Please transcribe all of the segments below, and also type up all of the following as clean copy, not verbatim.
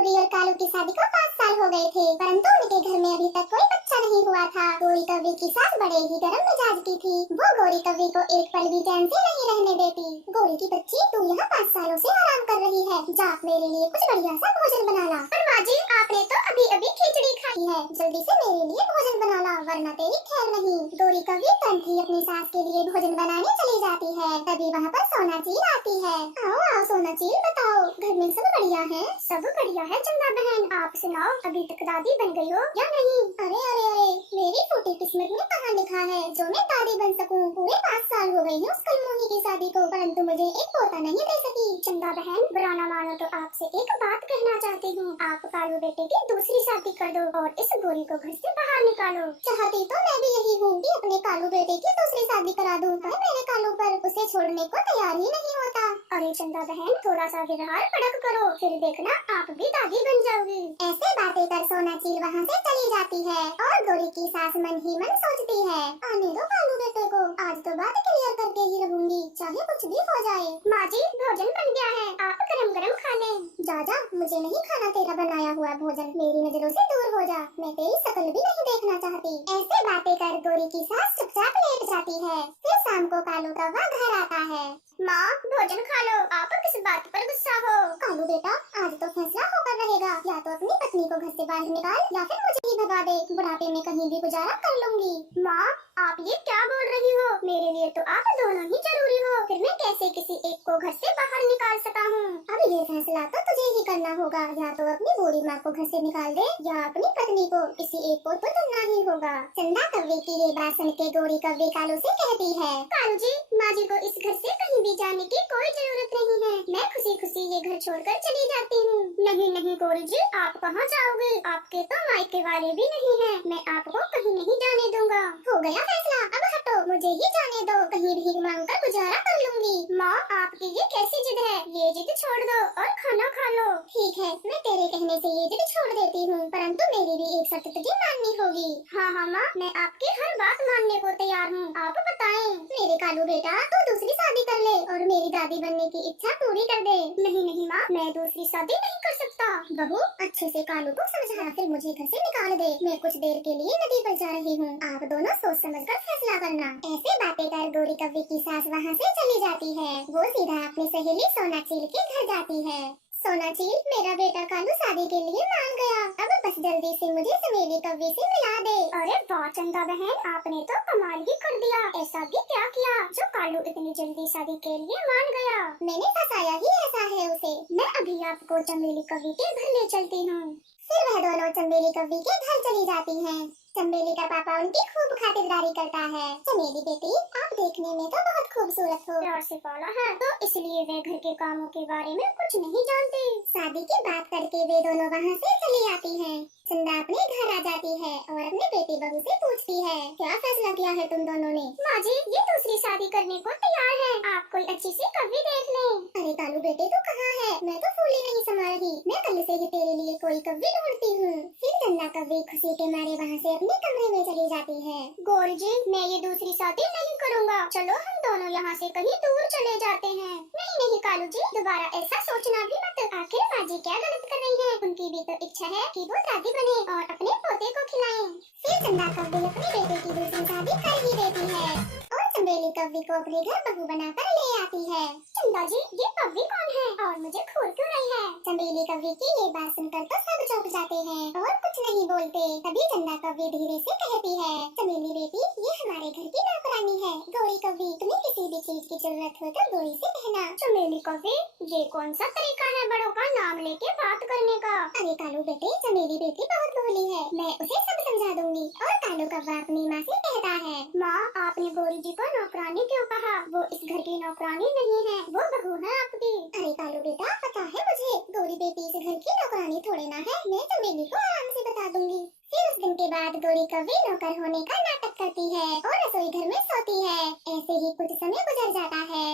गौरी और कालू की शादी को 5 साल हो गए थे, परंतु उनके घर में अभी तक कोई बच्चा नहीं हुआ था। गौरी कव्वी की सास बड़े ही गर्म मिजाज की थी। वो गौरी कव्वी को एक पल भी चैन से नहीं रहने देती। गौरी की बच्ची, तू यहाँ 5 सालों से आराम कर रही है, जा मेरे लिए कुछ बढ़िया सा भोजन बना ला। पर माँ जी, आपने तो अभी अभी खिचड़ी खाई है, जल्दी से मेरे लिए भोजन बना ला, वरना तेरी खैर नहीं। गौरी कव्वी तुरंत ही अपनी सास के लिए भोजन बनाने चली जाती है। तभी वहाँ पर सोना चील आती है। आओ आओ सोना चील, बताओ घर में सब बढ़िया है? सब बढ़िया है चंदा बहन, आप सुनाओ, अभी तक दादी बन गई हो या नहीं? अरे अरे अरे, मेरी फूटी किस्मत में कहाँ लिखा है जो मैं दादी बन सकूं। पूरे 5 साल हो गए हैं उस कलमोही की शादी को, परंतु मुझे एक पोता नहीं दे सकी। चंदा बहन, बुरा ना मानो तो आपसे एक बात कहना चाहती हूँ। आप कालू बेटे की दूसरी शादी कर दो और इस गोरी को घर से बाहर निकालो। चाहती तो मैं भी यही हूँ कि अपने कालू बेटे की दूसरी शादी करा दूं, पर मेरे कालू पर उसे छोड़ने को तैयार ही नहीं होता। अरे चंदा बहन, थोड़ा सा व्यवहार पड़क करो, फिर देखना आप भी दादी बन जाओगी। ऐसे बातें कर सोना चील वहाँ से चली जाती है और गौरी की सास मन ही मन सोचती है, आने दो कालू बेटे को, आज तो बात क्लियर करके ही रहूंगी, चाहे कुछ भी हो जाए। माँ जी, भोजन बन गया है, आप गरम गरम खा लें। जा जा, मुझे नहीं खाना तेरा बनाया हुआ भोजन, मेरी नजरों से दूर हो जा, मैं तेरी शक्ल भी नहीं देखना चाहती। ऐसे बातें कर गौरी की सास चुपचाप लेट जाती है। फिर शाम को कालू कौवा घर आता है। माँ, भोजन खा लो, आप किस बात पर गुस्सा हो? कालू बेटा, आज तो फैसला होकर रहेगा, या तो अपनी पत्नी को घर से बाहर निकाल या फिर मुझे ही भगा दे, बुढ़ापे में कहीं भी गुजारा कर लूंगी। माँ, आप ये क्या बोल रही हो? मेरे लिए तो आप दोनों ही जरूरी हो, फिर मैं कैसे किसी एक को घर से बाहर निकाल सकता हूँ? अब ये फैसला तो तुझे ही करना होगा, या तो अपनी बूढ़ी माँ को घर से निकाल दे या अपनी पत्नी को, किसी एक को तो चुनना ही होगा। चंदा कव्वी की ये बात सुन के गौरी कव्वी कालू से कहती है, कालू जी, माँ जी को इस घर से कहीं भी जाने की कोई जरूरत नहीं है, मैं खुशी खुशी ये घर छोड़कर चली जाती हूँ। नहीं नहीं गौरी जी, आप कहाँ जाओगे? आपके तो मायके वाले भी नहीं हैं, मैं आपको कहीं नहीं जाने दूंगा। हो गया फैसला, अब हटो, मुझे ही जाने दो, कहीं भीख मांग कर गुजारा कर लूंगी। माँ, आपकी ये कैसी जिद है? ये जिद छोड़ दो और खाना खा लो। ठीक है, मैं तेरे कहने से ये जिद छोड़ देती हूँ, परंतु मेरी भी एक शर्त तुझे माननी होगी। हाँ हाँ माँ, मैं आपकी हर बात मानने को तैयार हूँ, आप बताएं। मेरे कालू बेटा, तू दूसरी शादी कर ले और मेरी दादी बनने की इच्छा पूरी कर दे। नहीं नहीं माँ, मैं दूसरी शादी नहीं कर सकता। बहू, अच्छे से कालू को समझा, फिर मुझे घर से निकाल दे, मैं कुछ देर के लिए नदी पर जा रही हूँ, आप दोनों सोच समझ कर फैसला करना। ऐसे बातें कर गौरी कव्वी की सास वहाँ से चली जाती है। वो सीधा अपनी सहेली सोना चील के घर जाती है। सोना चील, मेरा बेटा कालू शादी के लिए मान गया, अब बस जल्दी से मुझे चमेली कव्वी से मिला दे। अरे वाह चंदा बहन, आपने तो कमाल ही कर दिया, ऐसा भी क्या किया जो कालू इतनी जल्दी शादी के लिए मान गया? मैंने फंसाया ही ऐसा है उसे। मैं अभी आपको चमेली कव्वी के घर ले चलती हूँ। फिर वह दोनों चमेली कव्वी के घर चली जाती हैं। चमेली का पापा उनकी खूब खातिरदारी करता है। चमेली बेटी, आप देखने में तो बहुत खूबसूरत हो, प्यार से पाला है, तो इसलिए वे घर के कामों के बारे में कुछ नहीं जानते। शादी की बात करके वे दोनों वहाँ से चली आती हैं। चंदा अपने घर आ जाती है और अपने बेटी बहू से पूछती है, क्या फैसला किया है तुम दोनों ने? माँ जी, ये दूसरी शादी करने को तैयार है, आप कोई अच्छी सी कव्वी देख लें। अरे कालू बेटे, तू कहाँ है? मैं तो फूली नहीं समा रही, मैं कल से ही तेरे लिए कोई कव्वी ढूंढती हूँ। फिर चंदा कव्वी खुशी के मारे वहाँ से अपने कमरे में चली जाती है। गौरी जी, मैं ये दूसरी शादी नहीं करूँगा, चलो हम दोनों यहाँ से कहीं दूर चले जाते हैं। नहीं नहीं कालू जी, दोबारा ऐसा सोचना भी मत, आखिर माँ जी क्या गलत कर रही है? उनकी भी तो इच्छा है कि वो दादी बने और अपने पोते को खिलाएं। फिर चंदा कव्वी अपने बेटे की दूसरी शादी कर ही देती है और चमेली कव्वी को अपने घर बहू बनाकर ले आती है। चंदा जी, ये कव्वी कौन है और मुझे खोल क्यों रही है? चमेली कव्वी की ये बात सुनकर तो सब चौंक जाते हैं और कुछ नहीं बोलते। तभी चंदा कव्वी धीरे से कहती है, चमेली बेटी, ये हमारे घर की नौकरानी है गौरी कव्वी, तुम्हें किसी भी चीज की जरूरत हो तो गौरी से कहना। चमेली कव्वी, ये कौन सा तरीका है बड़ों का नाम लेके बात करने का? अरे कालू बेटे, चमेली बेटी बहुत भोली है, मैं उसे सब समझा दूंगी। और कालू कव्वा अपनी माँ से कहता है, माँ, आपने गौरी जी को नौकरानी क्यों कहा? वो इस घर की नौकरानी नहीं है, वो बहू है आपकी। अरे कालू बेटा, पता है मुझे, गौरी बेटी इस घर की नौकरानी थोड़े ना है, मैं चमेली को आराम से बता दूंगी। फिर उस दिन के बाद गौरी कव्वी नौकर होने का नाटक करती है और रसोई घर में सोती है। ऐसे ही कुछ समय गुजर जाता है।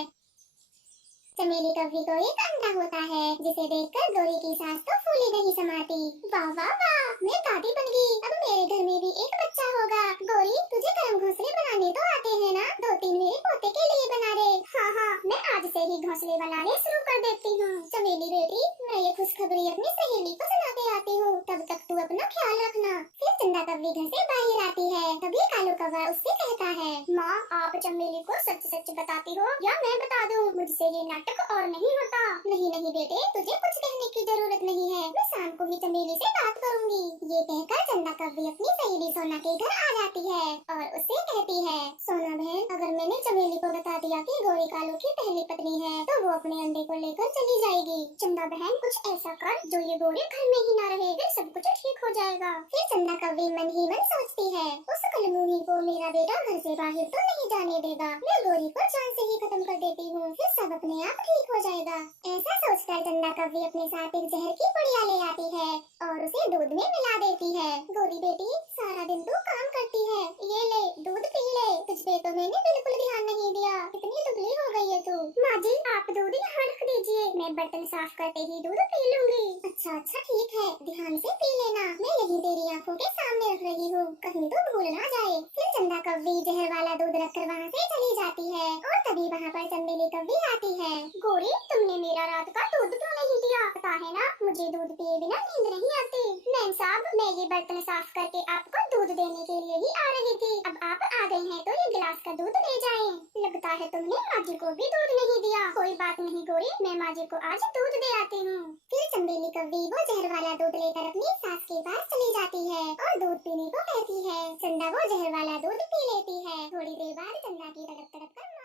चमेली कव्वी को एक अंडा होता है, जिसे देखकर गौरी की सास तो फूली नहीं समाती। वाह वाह वाह, मैं दादी बन गई, अब मेरे घर में भी एक बच्चा होगा। गौरी, तुझे गर्म घोंसले बनाने तो आते हैं ना? 2-3 मेरे पोते के लिए बना दे। हाँ हाँ, मैं आज से ही घोंसले बनाने शुरू कर देती हूँ। चमेली बेटी, मैं ये खुशखबरी अपनी सहेली चमेली को सुना के आती हूँ, तब तक तू अपना ख्याल रखना। फिर चंदा कव्वी घर से बाहर आती है। तभी कालू कौवा उससे कहता है, माँ आप चमेली को सच सच बताती हो या मैं बता दूँ? मुझसे ये नाटक और नहीं होता। नहीं नहीं बेटे, तुझे कुछ कहने की जरूरत नहीं है, मैं शाम को ही चमेली से बात करूँगी। ये कहकर चंदा कव्वी अपनी सहेली सोना के घर आ जाती है और उससे कहती है, सोना बहन, अगर मैंने चमेली को बता दिया कि गौरी कालू की पहली पत्नी है तो वो अपने अंडे को लेकर चली जाएगी। चंदा बहन कुछ ऐसा कर जो ये गौरी घर में ही न रहे, फिर सब कुछ ठीक हो जाएगा। फिर चंदा कव्वी मन ही मन सोचती है, उस कलमुही को मेरा बेटा घर से बाहर तो नहीं जाने देगा, मैं गौरी को जान से ही खत्म कर देती हूँ, फिर सब अपने आप ठीक हो जाएगा। ऐसा सोचकर चंदा कव्वी अपने साथ एक जहर की पुड़िया ले आती है और उसे दूध में मिला देती है। गौरी बेटी, सारा दिन तू काम करती है, ये ले दूध पी ले, तुझ पे तो मैंने बिल्कुल ध्यान नहीं दिया, कितनी दुबली हो गई है तू। माँ जी आप दूध यहाँ रख दीजिए, मैं बर्तन साफ करते ही दूध पी लूंगी। अच्छा अच्छा ठीक है, ध्यान से पी लेना, मैं यही तेरी आंखों के सामने रख रही हूँ, कहीं तो भूल ना जाए। फिर चंदा कव्वी जहर वाला दूध रखकर वहाँ से चली जाती है और तभी वहाँ पर चंदेली कव्वी आती है। गौरी, तुमने मेरा रात का दूध क्यों नहीं दिया? पता है ना मुझे दूध पिए बिना नींद नहीं आती। मैम साहब, मैं ये बर्तन साफ करके आपको दूध देने के लिए ही आ रही थी, अब आप आ गए हैं तो ये गिलास का दूध ले जाएं। लगता है तुमने माँ जी को भी दूध नहीं दिया। कोई बात नहीं गौरी, मैं माँ जी को आज दूध दे आती हूँ। फिर चंदेली कव्वी वो जहर वाला दूध लेकर अपनी सास के पास चली जाती है और दूध पीने को कहती है। चंदा वो जहर वाला दूध पी लेती है। थोड़ी देर बाद चंदा की तड़प तड़प कर